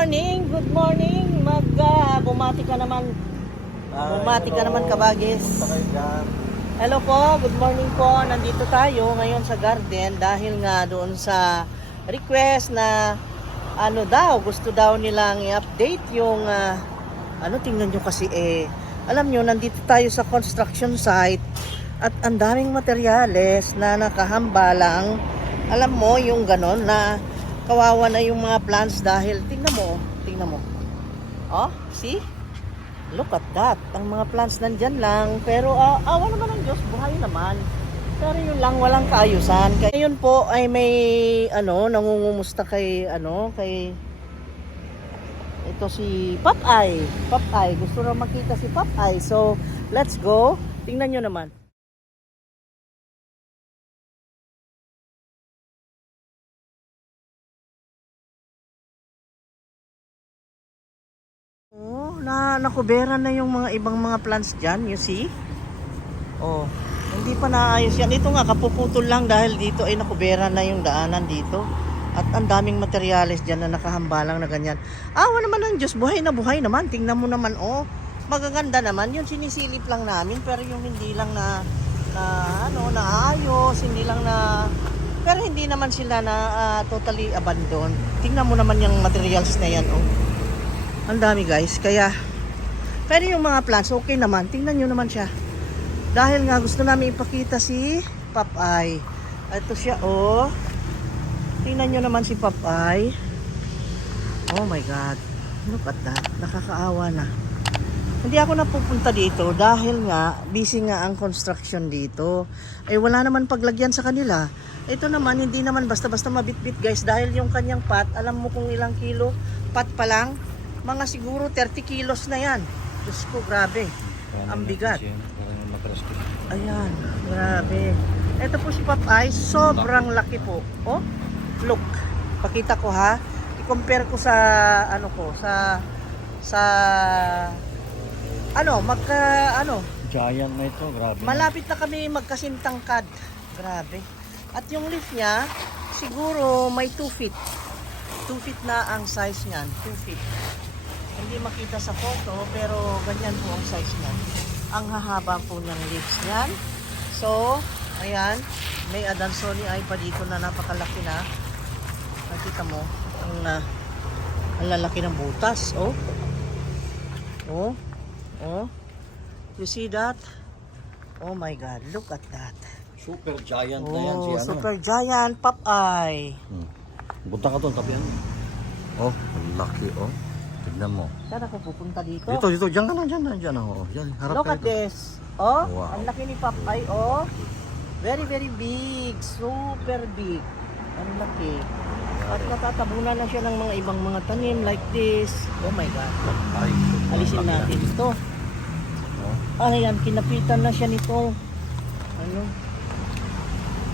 Good morning. Bumati ka naman. Bumati ka naman, Kabagis. Hello po, good morning po. Nandito tayo ngayon sa garden dahil nga doon sa request na gusto daw nilang i-update yung tingnan nyo kasi alam nyo, nandito tayo sa construction site at ang daming materyales na nakahambalang. Alam mo yung ganon na kawawa na yung mga plants dahil tingnan mo. Oh, see? Look at that. Ang mga plants nandyan lang. Pero awa naman ng Diyos, buhay naman. Pero yun lang, walang kaayusan. Kaya yun po ay may nangungumusta kay ito si Popeye. Popeye. Gusto na makita si Popeye. So, let's go. Tingnan nyo naman. Oh, nakubera na yung mga ibang mga plants dyan, you see? Oh, hindi pa naayos yan. Ito nga, kapuputol lang dahil dito ay nakubera na yung daanan dito. At ang daming materyales dyan na nakahambalang na ganyan. Awa naman ng Diyos, buhay naman. Tingnan mo naman, oh. Magaganda naman. Yun, sinisilip lang namin. Pero yung hindi lang naayos, hindi lang na... Pero hindi naman sila na totally abandoned. Tingnan mo naman yung materials na yan, oh. Ang dami guys, kaya pero yung mga plants okay naman, tingnan nyo naman siya dahil nga gusto namin ipakita si Popeye. Ito siya, oh, tingnan nyo naman si Popeye. Oh my god, look at that, nakakaawa na. Hindi ako napupunta dito dahil nga busy nga ang construction dito, wala naman paglagyan sa kanila. Ito naman, hindi naman basta-basta mabitbit guys dahil yung kanyang pot, alam mo kung ilang kilo pot pa lang. Mga siguro 30 kilos na yan. Diyos ko, grabe. Ang bigat. Ayan, grabe. Ito po si Popeye, sobrang laki po. Oh, look. Pakita ko ha. I-compare ko sa Giant na ito, grabe. Malapit na kami magkasintangkad. Grabe. At yung leaf niya, siguro may 2 feet. 2 feet na ang size niyan. 2 feet. Hindi makita sa photo, pero ganyan po ang size niyan. Ang hahaba po ng leaves niyan. So, ayan, may adansoni ay pa dito na napakalaki na. Nakita mo, ang lalaki ng butas, oh. Oh, oh. You see that? Oh my God, look at that. Super giant na yan si Super giant Popeye. Punta ka doon, tabihan. Oh, ang laki, oh. Tignan mo. Saan ako pupunta dito? Dito, dyan ka na, dyan. Oh, yan, harap Look at this. Oh, wow. Ang laki ni Popeye, oh. Very, very big. Super big. Ang laki. At natatabunan na siya ng mga ibang mga tanim like this. Oh my God. Ay, Alisin natin ito. Ayan, kinapitan na siya nito. Ano?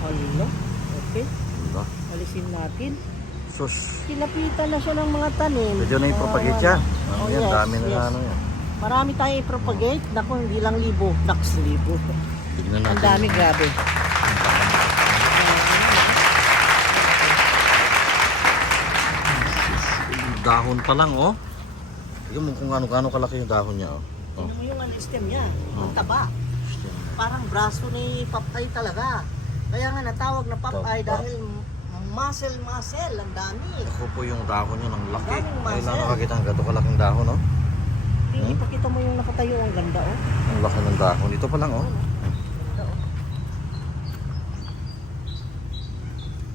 Okay. Diba? Alisin natin. Sus. Kinapitan na siya ng mga tanim. Pwede na i-propagate yan. Oh, Yan, yes, dami na yes. yan. Marami tayong i-propagate. Naku, hindi lang libo. Naks, libo. Tignan natin. Ang dami, grabe. Dahon pa lang, oh. Tignan mo kung ano kalaki yung dahon niya, oh. Tingnan mo yung stem niya. Ang taba. Parang braso ni Popeye talaga. Kaya nga natawag na Popeye dahil muscle. Ang dami. Ako po yung dahon niya ng laki. Daming Ay, muscle. nakakita ang gato kalaking dahon, oh. Ipakita mo yung nakatayo. Ang ganda, oh. Ang laki ng dahon. Dito pa lang, oh. Ganda, oh.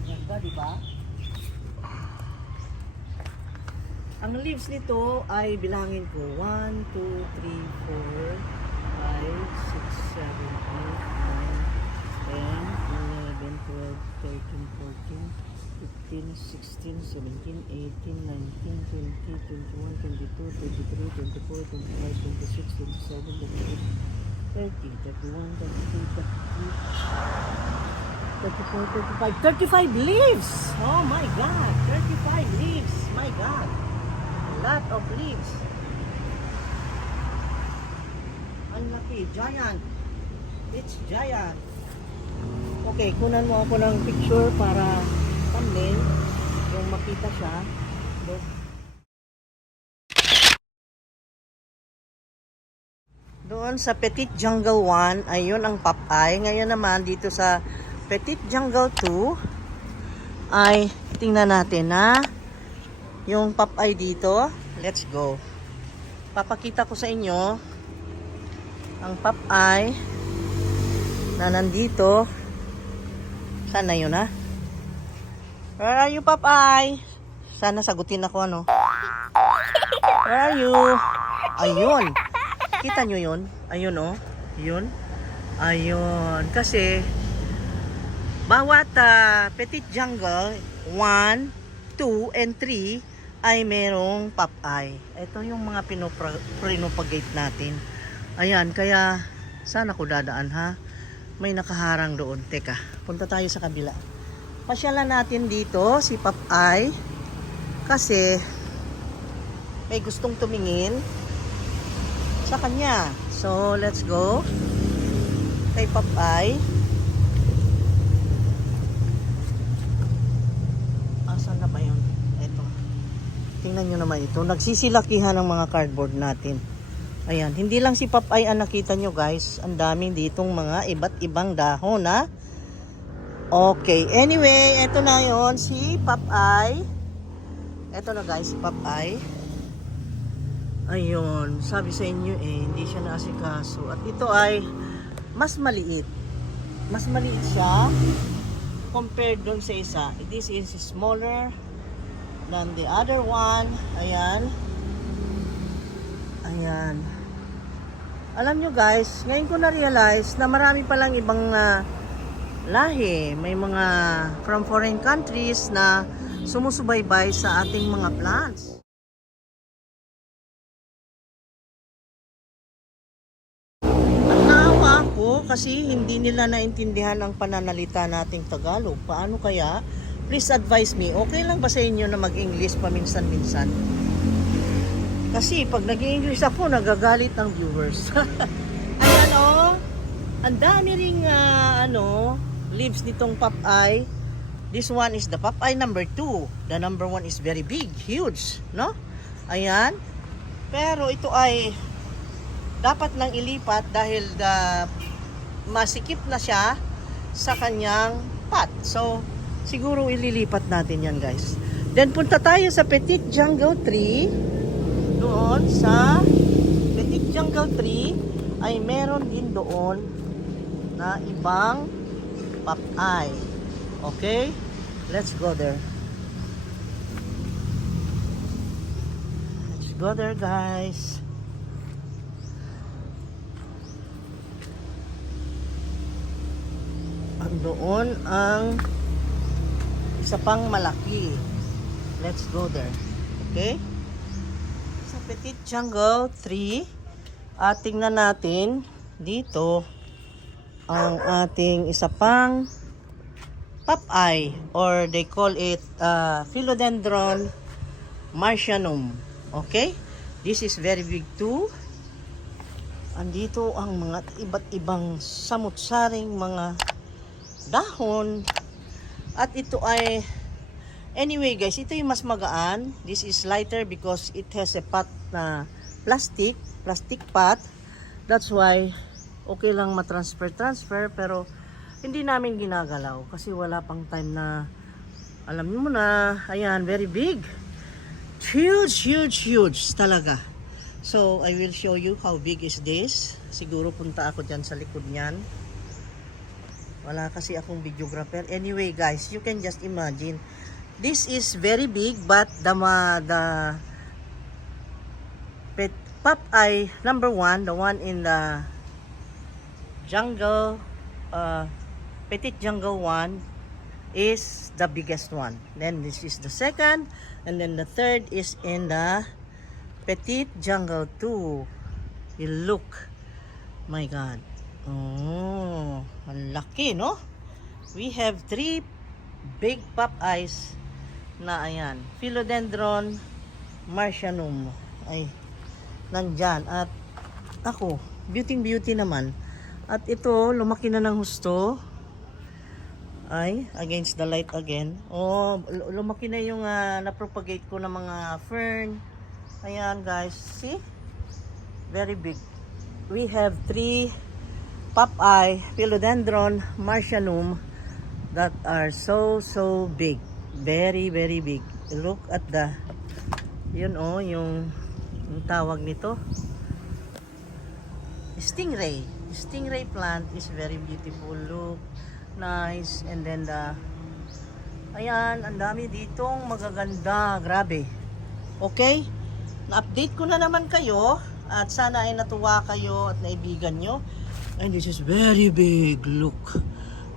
Ganda, di ba? Ang leaves nito ay bilangin ko 1, 2, 3, 4, 5, 6, 7, 8, 9, 10, 11, 12, 13, 14, 15, 16, 17, 18, 19, 20, 21, 22, 23, 24, 25, 26, 27, 28, 30, 31, 32, 33, 34, 35 leaves! Oh my God! 35 leaves! My God! Lot of leaves. Ang laki, giant. It's giant. Okay, kunan mo ako ng picture para thumbnail yung makita siya. Look. Doon sa Petit Jungle 1, ayun ang Popeye. Ngayon naman dito sa Petit Jungle 2, ay tingnan natin na yung Popeye dito. Let's go. Papakita ko sa inyo ang Popeye na nandito. Sana yun ha? Where are you, Popeye? Sana sagutin ako ano. Where are you? Ayun. Kita nyo yun? Ayun oh. Yun. Ayun. Kasi bawat Petit Jungle 1, 2, and 3 ay merong Popeye. Ito yung mga pinopagate natin. Ayan. Kaya sana ko dadaan ha. May nakaharang doon. Teka. Punta tayo sa kabila. Pasyalan natin dito si Popeye. Kasi may gustong tumingin sa kanya. So, let's go kay Popeye. Asan na ba yun? Ito. Tingnan nyo naman ito. Nagsisilakihan ng mga cardboard natin. Ayan. Hindi lang si Popeye ang nakita nyo guys. Ang daming ditong mga iba't ibang dahon ha. Okay. Anyway, ito na yon si Popeye. Ito na guys, si Popeye. Ayun, sabi sa inyo hindi siya naasikaso. At ito ay mas maliit. Mas maliit siya compared doon sa isa. This is smaller than the other one. Ayan. Ayan. Alam nyo guys, ngayon ko na-realize na marami palang ibang lahi. May mga from foreign countries na sumusubaybay sa ating mga plants. Kasi hindi nila naintindihan ang pananalita nating Tagalog. Paano kaya? Please advise me. Okay lang ba sa inyo na mag-English paminsan-minsan? Kasi pag nag-English ako, nagagalit ng viewers. Ayan o. Ang dami ring leaves nitong Popeye. This one is the Popeye number 2. The number 1 is very big, huge, no? Ayan. Pero ito ay dapat nang ilipat dahil masikip na siya sa kanyang pot. So, siguro ililipat natin yan guys. Then, punta tayo sa Petit Jungle 3. Doon sa Petit Jungle 3 ay meron din doon na ibang Popeye. Okay? Let's go there. Let's go there guys. Doon ang isa pang malaki. Let's go there. Okay? Sa Petit Jungle 3, tingnan natin dito ang ating isa pang Popeye, or they call it Philodendron marcianum. Okay? This is very big too. Andito ang mga iba't ibang samut-saring mga dahon. At ito ay anyway guys, ito yung mas magaan. This is lighter because it has a pot na plastic pot. That's why okay lang matransfer pero hindi namin ginagalaw kasi wala pang time na alam niyo na. Ayan, very big, huge talaga. So I will show you how big is this. Siguro punta ako dyan sa likod niyan. Wala kasi akong videographer. Anyway guys, you can just imagine. This is very big, but the Popeye number 1, the one in the jungle, Petit Jungle 1 is the biggest one. Then this is the second, and then the third is in the Petit Jungle 2. You look, my God. Oh, ang laki, no? We have 3 big Popeyes na ayan. Philodendron marcianum ay nandyan. At ako, beauty naman. At ito, lumaki na ng husto. Ay, against the light again. Oh, lumaki na yung na-propagate ko ng mga fern. Ayan guys, see? Very big. we have 3 Popeye Philodendron Marcianum that are so big. Very big. Look at the, yun oh, yung tawag nito. Stingray. Stingray plant is very beautiful. Look, nice. And then the, ayan, ang dami ditong magaganda. Grabe. Okay? Na-update ko na naman kayo. At sana ay natuwa kayo at naibigan nyo. And this is very big. Look.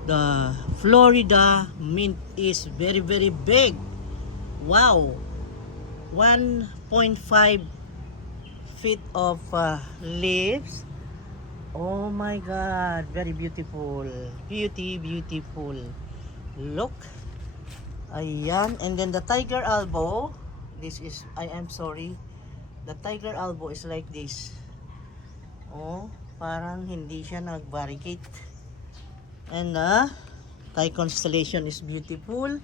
The Florida mint is very big. Wow. 1.5 feet of leaves. Oh my God. Very beautiful. Beautiful. Look. Ayan. And then the tiger elbow. This is, I am sorry. The tiger elbow is like this. Oh, parang hindi siya nag-barricade. And the Thai constellation is beautiful.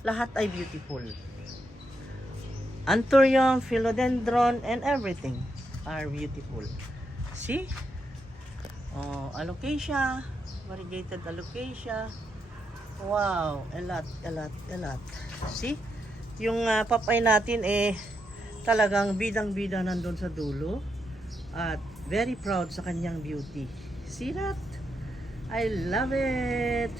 Lahat ay beautiful. Anthurium, philodendron, and everything are beautiful. See? Oh, alocasia, variegated alocasia. Wow, a lot. See? Yung papay natin talagang bidang-bida nandun sa dulo at very proud sa kanyang beauty. See that? I love it!